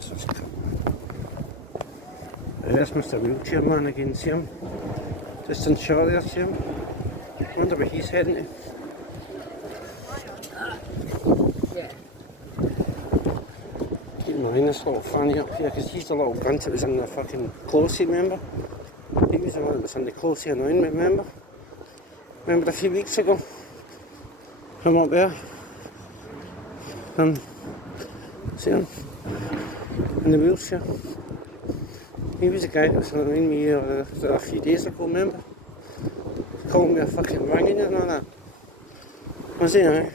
Such a cunt. There's Mr. Wheelchair Man again, see him? Just in shot there, see him? Wonder where he's heading to. Keep in mind this little fanny up here, because he's the little grunt that was in the fucking closey, remember? He was the one that was in the closey annoying me, remember? Remember a few weeks ago? Come up there. See him? In the wheelchair. He was the guy that was annoying me a few days ago, remember? Calling me a fucking ringing and all that. Was he now? I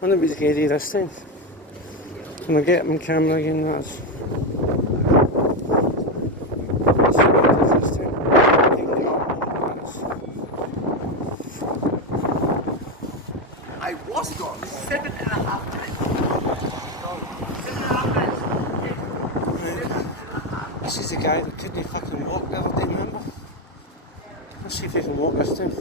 wonder if he's ready this time. When I get him on camera again, that's... Let's see what it is this time. I was gone 7.5 minutes. This is the guy that couldn't fucking walk the other day, remember? Let's see if he can walk this time.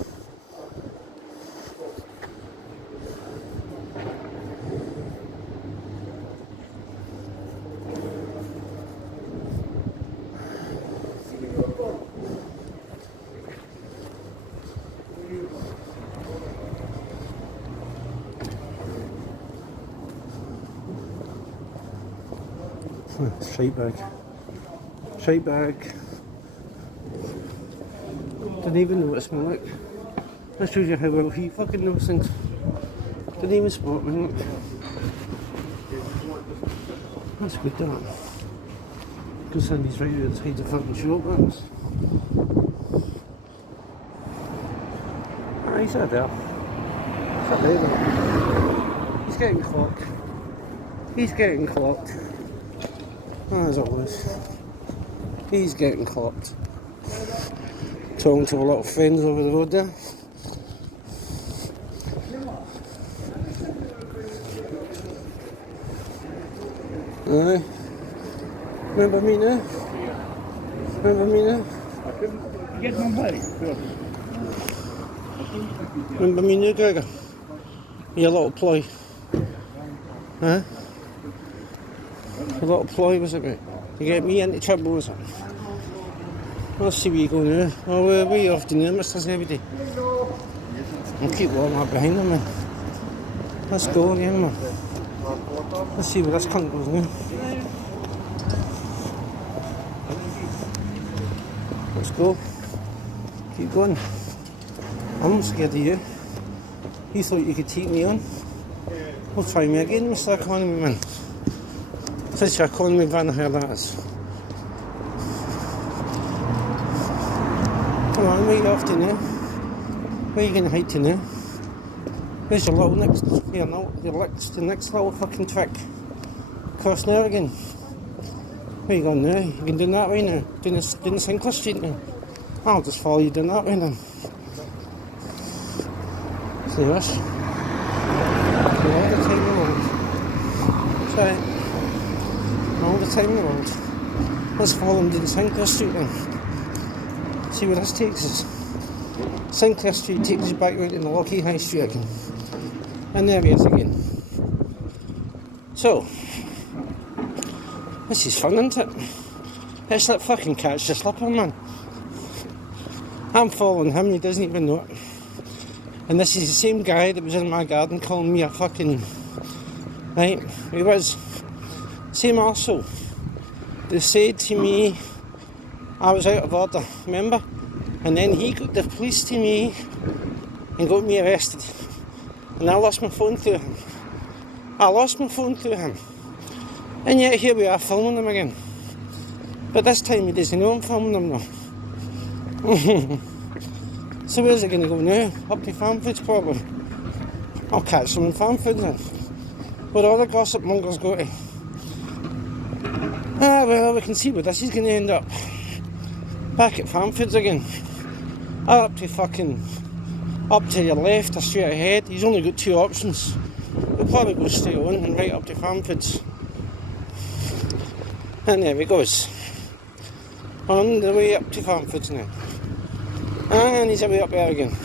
Shite bag. Shite bag. Didn't even notice me, look. That shows you how well he fucking knows things. Didn't even spot me, look. That's good, that. Good saying he's right outside the fucking shop, that's. Ah, he's out there. He's up there. He's getting clocked. He's getting clocked. As always. He's getting clocked. Talking to a lot of friends over the road there. Aye. Remember me now? Remember me now? Remember me now, Gregor? Your little ploy. Huh? A lot of ploy, was it, mate? To get me into trouble, was it? Let's see where you go now. Oh, where are you off to now, Mr. Zebedee? I'll keep walking up behind him, man. Let's go again, man. Let's see where this cunt goes now. Let's go. Keep going. I'm scared of you. You thought you could take me on? Well, try me again, Mr. Economy Man. Such a economy van here, that is. Come on, where are you off to now? Where are you going to hide to now? Where's your little next, your next little fucking trick? Cross now again. Where are you going now? You can do that way now? Doing the Sinclair Street now? I'll just follow you doing that way then. See this? All the time in the world. That's right. All the time in the world. Let's follow him down Sinclair Street then. See where this takes us. Sinclair Street takes us back out in the Lockheed High Street again. And there he is again. So, this is fun, isn't it? It's like fucking catch the slipper, man. I'm following him, he doesn't even know it. And this is the same guy that was in my garden calling me a fucking... Right, he was. Same arsehole. They said to me I was out of order, remember? And then he got the police to me and got me arrested. And I lost my phone through him. And yet here we are filming him again. But this time he doesn't know I'm filming him now. So where's it going to go now? Up to Farmfoods probably. I'll catch them in Farmfoods then. Where all the gossip mongers go to. Ah well, we can see where this is going to end up. Back at Farmfoods again. Up to your left or straight ahead. He's only got two options. We'll probably go straight on and right up to Farmfoods. And there he goes. On the way up to Farmfoods now. And he's away up there again.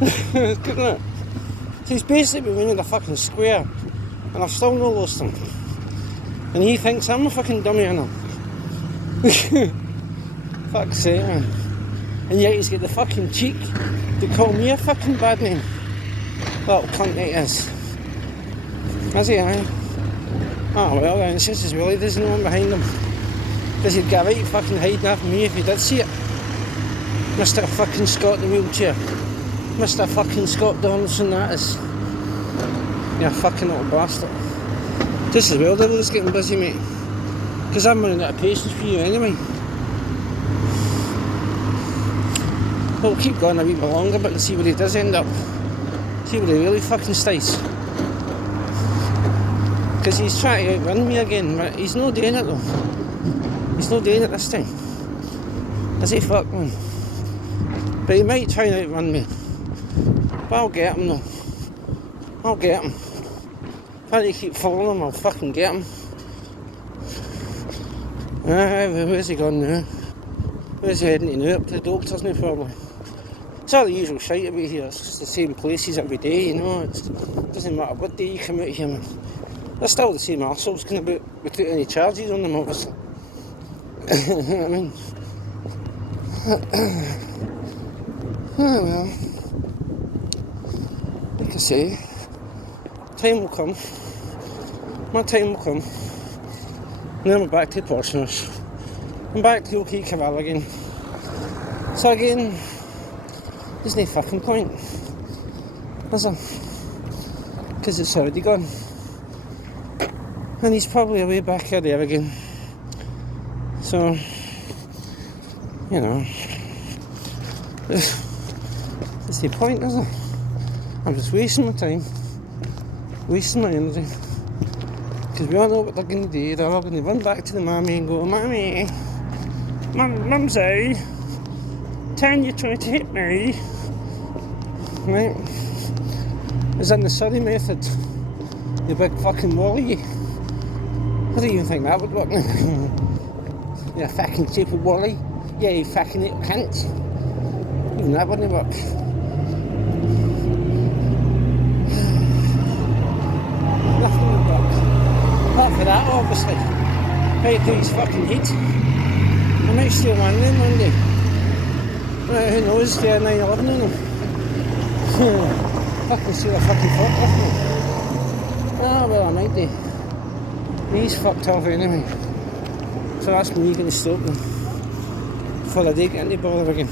It's good, isn't it? So he's basically been in the fucking square. And I've still not lost him. And he thinks I'm a fucking dummy, I know. Fuck's sake, man. And yet he's got the fucking cheek to call me a fucking bad name. Little cunt he is. Is he, aye? Oh well then, it's just as well he doesn't know I'm behind him. Because he'd get right fucking hiding after me if he did see it. Mr. fucking Scott the wheelchair. Mr. fucking Scott Donaldson, that is. You fucking little bastard. Just as well the road's getting busy, mate. Because I'm running out of patience for you anyway. We'll keep going a wee bit longer but see where he does end up. See where he really fucking stays. Because he's trying to outrun me again, but he's not doing it though. He's not doing it this time. Is he, fuck, man? But he might try and outrun me. But I'll get him though. I'll get him. If I need to keep following him, I'll fucking get him. Where's he gone now? Where's he heading to now? Up to the doctors now, probably. It's all the usual shite about here. It's just the same places every day, you know. It doesn't matter what day you come out here, man. They're still the same arseholes kind of about without any charges on them, obviously. You know what I mean? Oh well. Like I say, time will come. My time will come. And then we're back to the Portsmouth. I'm back to OK Caval again. So again, there's no fucking point, is there? Because it's already gone. And he's probably away back here there again. So, you know, there's no point, is there? I'm just wasting my time. Wasting my energy. Because we all know what they're going to do. They're all going to run back to the mammy and go, Mammy, Mumsy, Tanya tried to hit me. Right? Is that the Surrey method? The big fucking wally. I don't even think that would work now. You fucking stupid wally. Yeah, you fucking little cunt. Even that wouldn't work. Nothing would work. Apart from that, obviously. Right through his fucking head. I might steal one then one day. Who knows, the 9/11 in him. Fucking steal a fucking forklift, man. Ah, well, I might do. He's fucked off anyway. So that's me going to stop them before I do get into bother again.